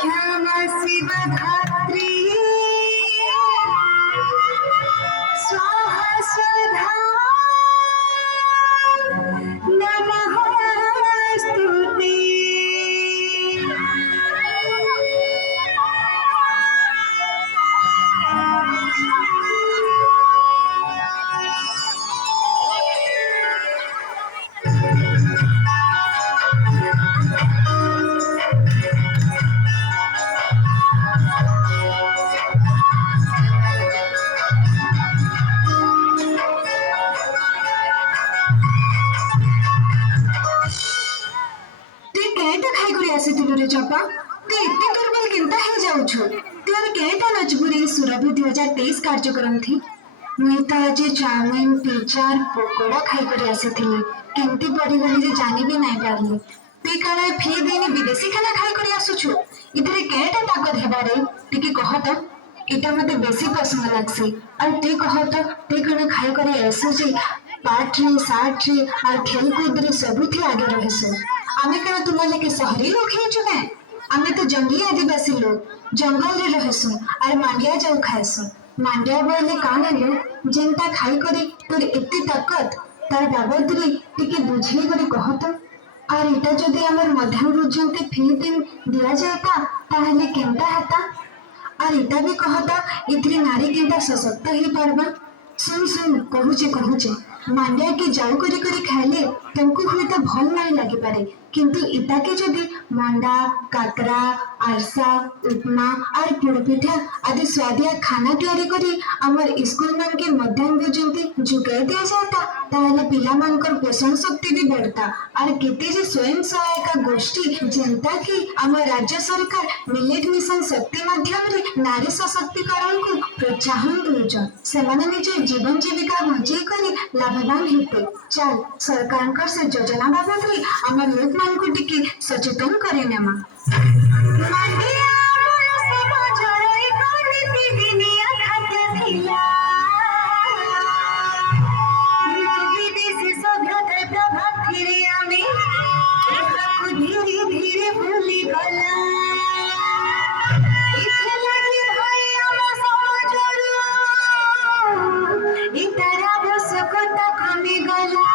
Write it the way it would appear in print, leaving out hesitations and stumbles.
श्यामा शिवधात्री स्वाहा स्वधा नमस्तुते। चपा तू एते दुर्बल केनता हे जाउछु तोर केटा नचबुरी सुरभि 2023 कार्यक्रम थी मुई त आज चाउमिन पिज्जा पकोड़ा खाई कर आसीथिली केनती पड़ी गली जे जानी भी नहीं पारली तू काना फी देनी विदेशी खाना खाई कर आसुछु इधरे केटा ताकत हेबारे टिके कह त इटा मते बेसी पसंद लागसे और तू कह त तू काना खाई कर आसुछि पाठ रे साठ रे और खेल कूद रे सबुथी आगे रहसु आमे कना तुम लेके शहरी लोग हेचु ने आमे तो जंगली आदिवासी लोग जंगल रे रहसु और मांडिया जाऊ खाएसु मांडिया बोले काना लो जेंता खाई करे तोर एते ताकत तार बाबद रे टिके बुझी करे कहत और इटा जदि हमर मध्याह्न भोजनते फी दिन दिया जाता ताहले केनता हता और इटा भी कहता इथरे नारी केनता सशक्त ही पारबा सुन सुन कहूचे मांडिया के जाऊ करी करी खाइले तुमको हुए तो भल नहीं लगी पारे किंतु इता के जदि मंडा काकरा आरसा उपमा और पोड़पिठा आदि स्वादिया खाना तैयारी करी हमर स्कूल मान के मध्याह्न भोजन के जुगाई दिया जाता ताहले पिला मानकर पोषण शक्ति भी बढ़ता और केते जे स्वयं सहायता गोष्ठी जनता की हमर राज्य सरकार मिलेट मिशन शक्ति माध्यम रे नारी सशक्तिकरण को प्रोत्साहन दूजन सेमाने निज जीवन जीविका बंचे करी लाभवान हेते चल सरकार से योजना बाबद रे हमर लोक मान को टिके सचेतन करे नेमा मांडिया मोर समाज रे कोनी दिनिया खाते थिला विदेशी सभ्यता प्रभाव फिरे आमी धीरे धीरे भूली गला इतर आवश्यकता कमी गला